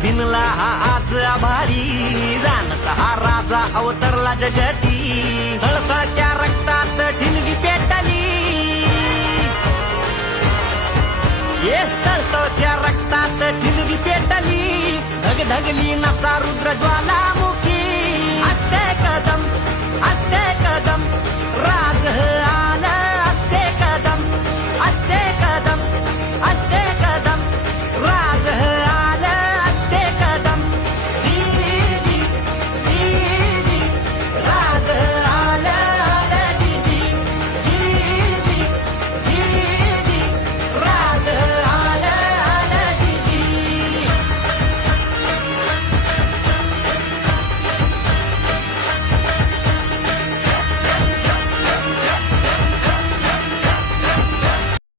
भिनला हा आज आभाळी जाणत हा राजा अवतरला जगती सळसळत्या रक्तात ठिणगी पेटली ये सळसळत्या रक्तात ठिणगी पेटली धगधगली नसा रुद्र ज्वालामुखी असते कदम राज